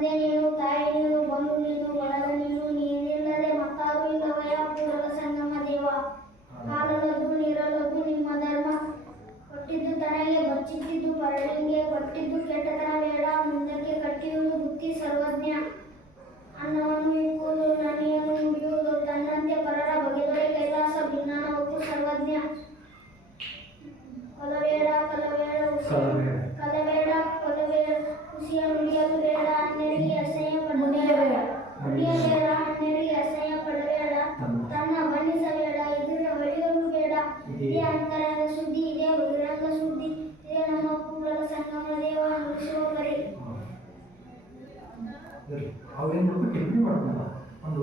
ತಂದೆ ನೀನು, ತಾಯಿ ನೀನು, ಬಂಧು ನೀನು, ಬಳಗ ನೀನು, ನೀನಿಲ್ಲದೆ ಮತ್ತಾರು ಇಲ್ಲವಯ್ಯ ಕೂಡಲ ಸಂಗಮ ದೇವ. ಹಾಲಲ್ಲದು ನೀರಲ್ಲದು ನಿಮ್ಮ ಧರ್ಮ, ಕೊಟ್ಟಿದ್ದು ತನಗೆ ಬಚ್ಚಿಟ್ಟಿದ್ದು ಪರಳಿಗೆ, ಕೊಟ್ಟಿದ್ದು ಕೆಟ್ಟತನ ಬೇಡ ಮುಂದಕ್ಕೆ ಕಟ್ಟಿಯುವುದು ಬುದ್ಧಿ ಸರ್ವಜ್ಞ. ಅನ್ನವನ್ನು ಇಕ್ಕುವುದು ನನಿಯನ್ನು ನುಡಿಯುವುದು ತನ್ನಂತೆ ಪರರ ಬಗೆದೊರೆ ಕೈಲಾಸ ಭಿನ್ನನ ಒಪ್ಪು ಸರ್ವಜ್ಞ. ಕೊಲಬೇಡ ಕಲಬೇಡ ಹುಸಿಯ ನುಡಿಯಲು ಬೇಡ ಅನ್ಯರಿಗೆ ಅಸಹ್ಯ ಪಡಬೇಡ, ನುಡಿಯಬೇಡ ಅನ್ಯರಿಗೆ ಅಸಹ್ಯ ಪಡಬೇಡ, ತನ್ನ ಬಣ್ಣಿಸಬೇಡ ಎದುರಿನ ಹೊಳೆಯಲು ಬೇಡ. ಇದೇ ಅಂತರಂಗ ಸುದ್ದಿ, ಇದೇ ಬಹಿರಂಗ ಸುದ್ದಿ, ಇದೇ ನಮ್ಮ ಕೂಡಲ ಸಂಗಮ ದೇವ ನುಡಿಸುವ ಪರಿ. ಅವೇನು ಟಿಪ್ಪಣಿ ಮಾಡ್ಕೊಂಡ ಒಂದು